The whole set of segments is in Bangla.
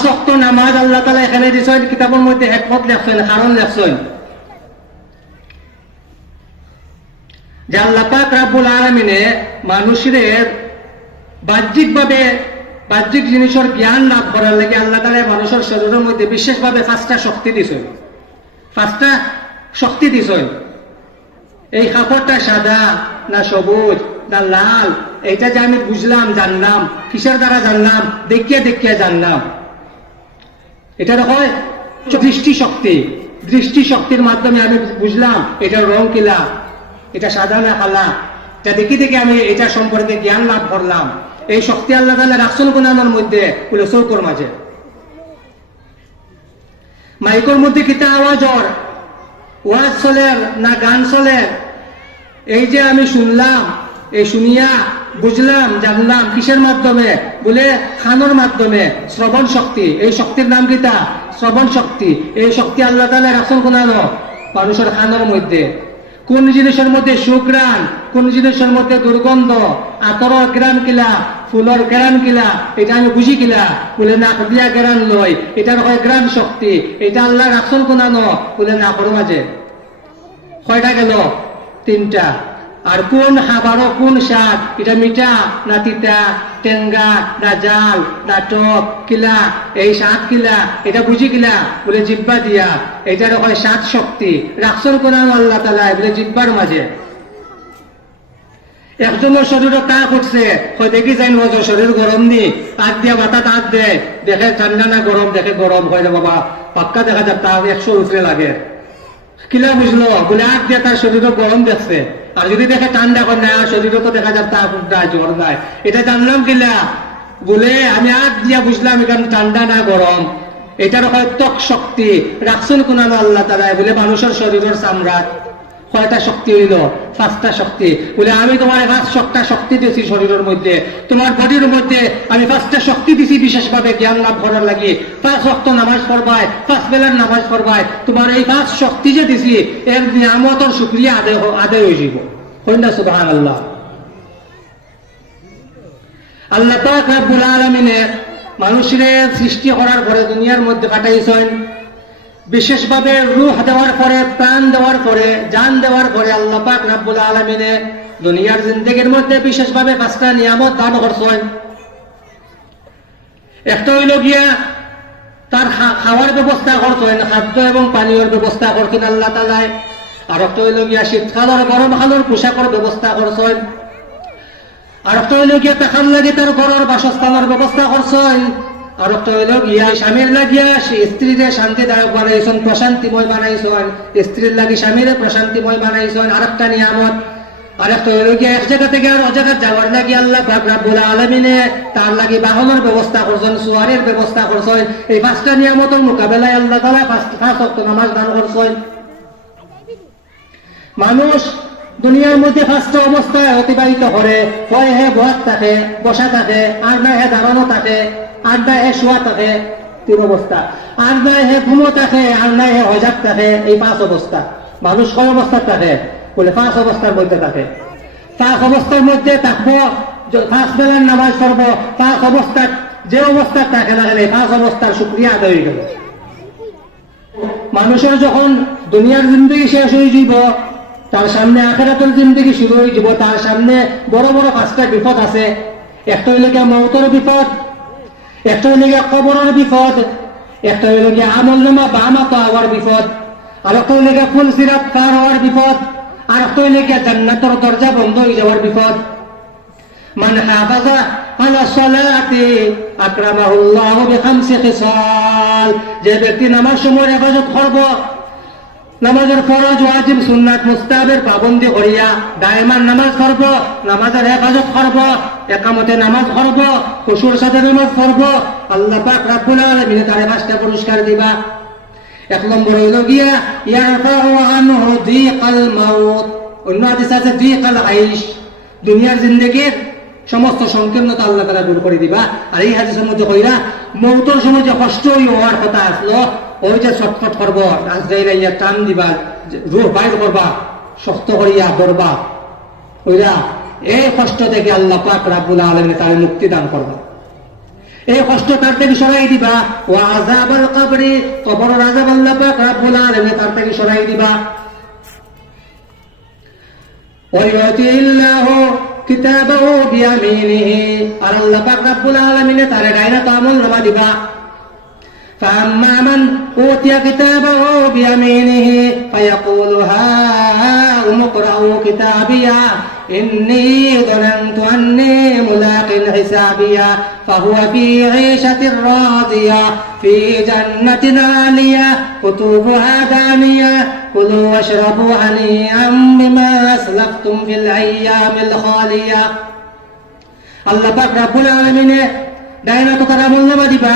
পাঁচ অক্ট নামাজ আল্লাহ তালা এখানে দিছেন কিতাবের মধ্যে একমত লেখছেন কারণ লেখছেন। যে আল্লাহ পাক রাব্বুল আলমিনে মানুষের বাহ্যিকভাবে বাহ্যিক জিনিসের জ্ঞান লাভ করার লাগে আল্লাহ তালা মানুষের শরীরের মধ্যে বিশেষভাবে পাঁচটা শক্তি দিছেন। পাঁচটা শক্তি দিছেন। এই কাপড়টা সাদা না সবুজ না লাল এটা যে আমি বুঝলাম, জানলাম, কিসের দ্বারা জানলাম? দেখিয়া দেখিয়া জানলাম। এটা হয়। দৃষ্টি শক্তি দৃষ্টি শক্তির মাধ্যমে আমি বুঝলাম, এটা রং কিলা, এটা সাদা না কালা। এটা দেখি দেখে আমি এটা সম্পর্কে জ্ঞান লাভ করলাম। এই শক্তি আল্লাহ তালা রাখছেন গুণানোর মধ্যে বলে চৌকর মাঝে। মাইকর মধ্যে কিতা আওয়াজ ওর? ওয়াজ চলের না গান চলের এই যে আমি শুনলাম, এই শুনিয়া বুঝলাম, জানলাম, কিসের মাধ্যমে? বলে, খানোর মাধ্যমে। শ্রবণ শক্তি। এই শক্তির নাম কিতা শ্রবণ শক্তি। এই শক্তি আল্লাহ তালা রাখছেন কোনানো মানুষের খানোর মধ্যে। কোন জিনিসের মধ্যে সুগ্রাণ কোন জিনিসের মধ্যে দুর্গন্ধ? আতর গ্রাম কিলা, ফুলর গ্রাম কিলা, এটা আমি বুঝি কিলা? বলে, না, দিয়া গ্রাম লয় এটার হয় গ্রাম শক্তি। এটা আল্লাহ রাখছেন কোনানো বলে, না করো মাঝে কয়টা গেল? তিনটা। আর কোন খাবারও কোন শাক? এটা মিঠা না তিতা? টেঙ্গা না জাল? না টক? কিলা? এই শাক কিলা? এটা বুঝি কিলা? বলে জিব্বা দিয়া। এটার হয় সাত শক্তি। রাখছন কোরআন আল্লাহ তালা বলে জিব্বার মাঝে। একজনের শরীরে তা করছে হয় দেখি যাই নজর শরীর গরম নি। আগ দিয়া বাতা তাক দেয়। দেখে ঠান্ডা না গরম? দেখে গরম হয় না বাবা। পাক্কা দেখা যায় তা একশো উঠলে লাগে। কিলা বুঝলো? বলে আগ দিয়ে তার শরীরে গরম দেখছে। আর যদি দেখে ঠান্ডা করে না শরীর তো দেখা যায় তা ফুটা জ্বর নাই এটা জানলাম কিলা বলে, আমি আর দিয়া বুঝলাম এখানে ঠান্ডা না গরম। এটার হয় ত্বক শক্তি। রাখছেন কোন আল্লাহ তারা বলে, মানুষের শরীরের চামড়া কয়টা শক্তি হইল? পাঁচটা শক্তি। বলে, আমি তোমার পাঁচ সবটা শক্তি দিয়েছি শরীরের মধ্যে। তোমার বডির মধ্যে আমি পাঁচটা শক্তি দিছি, বিশেষভাবে জ্ঞান লাভ করার লাগে। পাঁচ রক্ত নামাজ পড়বায়, পাঁচ বেলার নামাজ পড়বায়, তোমার এই পাঁচ শক্তি যে দিছি, এর নিয়ামতর শুক্রিয়া আদায় আদায় হয়ে যাব কন্যা সুবাহান আল্লাহ আল্লাহ পাক রাব্বুল আলামিনে মানুষের সৃষ্টি করার পরে দুনিয়ার মধ্যে কাটাইছেন বিশেষভাবে রুহ দেওয়ার পরে, প্রাণ দেওয়ার পরে, জান দেওয়ার পরে আল্লাহ পাক রাব্বুল আলামিনে দুনিয়ার জিন্দগির মধ্যে বিশেষভাবে পাঁচটা নিয়ামত দান করছেন। একটা হইল গিয়া তার খাওয়ার ব্যবস্থা করছেন, খাদ্য এবং পানীয়র ব্যবস্থা করছেন আল্লাহ তালায় আর একটা হইল গিয়া শীতকালের গরম কালের পোশাকের ব্যবস্থা করছেন। আর একটা হইল গিয়া তাহার লাগে তার ঘরের বাসস্থানের ব্যবস্থা করছেন। আর একটা হইল, গিয়া স্বামীর লাগিয়া স্ত্রীরে শান্তিদায়ক বানাইছেন, প্রশান্তিময় বানাইছেন। স্ত্রীর লাগি স্বামীরে প্রশান্তিময় বানাইছেন আর একটা নিয়ামত। আর একটা হইল, গিয়া এক জায়গা থেকে আর যাওয়ার লাগি আল্লাহ আলামিনে তার লাগি বাহনের ব্যবস্থা করছেন ব্যবস্থা করছেন। এই পাঁচটা নিয়ামতের মোকাবেলায় আল্লাহ তালা পাঁচ নামাজ দান করছেন। মানুষ দুনিয়ার মধ্যে পাঁচটা অবস্থায় অতিবাহিত করে হয় হে বহাত থাকে, বসা থাকে, আর না হে দাঁড়ানো থাকে। আর হে শোয়া থাকে তিন অবস্থা। আর না হে ঘুমো থাকে আর হজাব থাকে এই পাঁচ অবস্থা। মানুষ কয় অবস্থার থাকে, বলে পাঁচ অবস্থার মধ্যে থাকে। পাঁচ অবস্থার মধ্যে থাকব পাঁচ বেলার নামাজ পড়ব, পাঁচ অবস্থা যে অবস্থার থাকে না পাঁচ অবস্থার শুক্রিয়া আদায় হয়ে গেল। মানুষের যখন দুনিয়ার জিন্দগি শেষ হয়ে যাব তার সামনে আখেরাতের জিন্দগি শুরু হয়ে যাব তার সামনে বড় বড় পাঁচটা বিপদ আছে। একটা হইলে মৌতর বিপদ একটা হইলে গিয়া কবরের বিপদ, একটা হইলে গিয়া আমল নামা বামা আমাতো হওয়ার বিপদ আর একটা হইলে গিয়া ফুল সিরাপ কার হওয়ার বিপদ আর একটা হইলে গিয়া জান্নাতর দরজা বন্ধ হয়ে যাওয়ার বিপদ। মান হাফাজা আলা সলাতে আকরামাহুল্লাহ বিখামসি খিসাল, যে ব্যক্তি নামাজ সময় হেফাজত করব নামাজের ফরজ, ওয়াজিব, সুন্নাত মুস্তাবের পাবন্দি করিয়া দায়মান নামাজ করব নামাজের হেফাজত করব, একামতে নামাজ করব খুশুর সাথে নামাজ করব আল্লাহ পাক রাব্বুল আলামিন তারে পাঁচটা পুরস্কার দিবা। এক নম্বর হইল গিয়া, ইয়ারফাউ আনহু দিকাল মাউত। অন্য হাদিস আছে, দিকাল আইশ। দুনিয়ার জিন্দগির সমস্ত সংকীর্ণতা আল্লাহ তালা দূর করে দিবা। আর এই হাদিসের মধ্যে কইরা, মৌতর সময় যে কষ্ট হওয়ার কথা আসলো ওই যে ছটফট করব আজরাইল ইয়া টান দিবা রুহ বাইর করবা শক্ত করিয়া ধরবা ওইরা এই কষ্ট থেকে আল্লাহ পাক রাব্বুল আলামিন তারে মুক্তি দান করবা এই কষ্ট তার থেকে সরাই দিবা ও আজাবাল কবরি কবর আজাব আল্লাহ পাক রব্বুল আলামিন তার থেকে সরাই দিবা ويؤتي الله كتابه بيمينه আর আল্লাহ পাক রব্বুল আলামিন তার গায়না তামুল নামা দিবা فأما من أوتي كتابه بيمينه فيقول هاؤم اقرءوا كتابيا إني ظننت أني ملاق حسابيا فهو في عيشة راضية في جنة عالية قطوفها دانية كلوا واشربوا هنيئا بما أسلفتم في الأيام الخالية الله পাক রব্বুল আলামিনে ডাইনা তো তারা মূল্যমা দিবা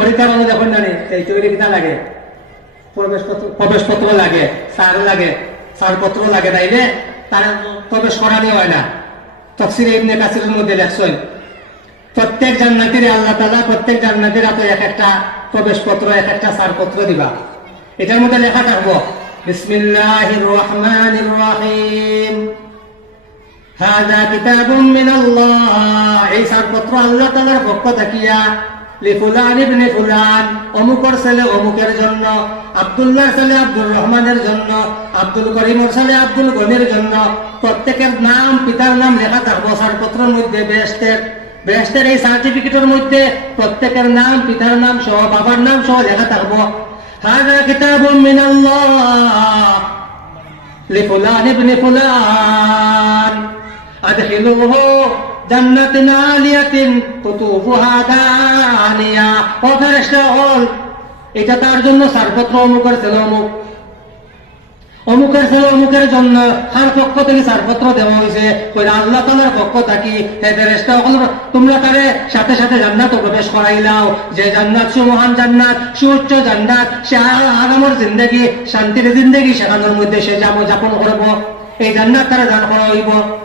পরীক্ষা মানে যখন জানি এই তৈরি কিনা লাগে প্রবেশপত্র প্রবেশপত্র লাগে সার লাগে ছাড়পত্র লাগে তাইলে তার প্রবেশ করানি হয় না তফসির ইবনে কাসিরের মধ্যে লেখছেন প্রত্যেক জান্নাতের আল্লাহ তালা প্রত্যেক জান্নাতের হাতে এক একটা প্রবেশপত্র এক একটা ছাড়পত্র দিবা এটার মধ্যে লেখা থাকবো বিসমিল্লাহির রহমানির রহিম هذا كتاب من الله এই ছাড়পত্র আল্লাহ তালার পক্ষ থাকিয়া লিফুলান ইবনে ফুলান অমুকর ছেলে অমুকের জন্য আব্দুল্লাহ ছেলে আব্দুল রহমানের জন্য আব্দুল করিমর ছেলে আব্দুল গনির জন্য প্রত্যেকের নাম পিতার নাম লেখা থাকবো ছাড়পত্রের মধ্যে বেহেস্তের বেহেস্তের এই সার্টিফিকেটের মধ্যে প্রত্যেকের নাম পিতার নাম সহ বাবার নাম সহ লেখা থাকবো হাজা কিতাব মিনাল্লাহ لفلان ابن فلان أدخلوه আলিয়াতিন হল এটা তার জন্য সারপত্র অমুকের ছিল অমুক। অমুকের অমুকের জন্য তার পক্ষ থেকে দেওয়া হয়েছে। আল্লাহ তালার পক্ষ থাকি। তোমরা তারে সাথে সাথে জান্নাত প্রবেশ করাইলাও। যে জান্নাত সুমহান জান্নাত সুউচ্চ জান্নাত, সে আগামর জিন্দগি, শান্তির জিন্দগি, সেখানোর মধ্যে সে যাপন করব। এই জান্নাত তারা দান করা হইব।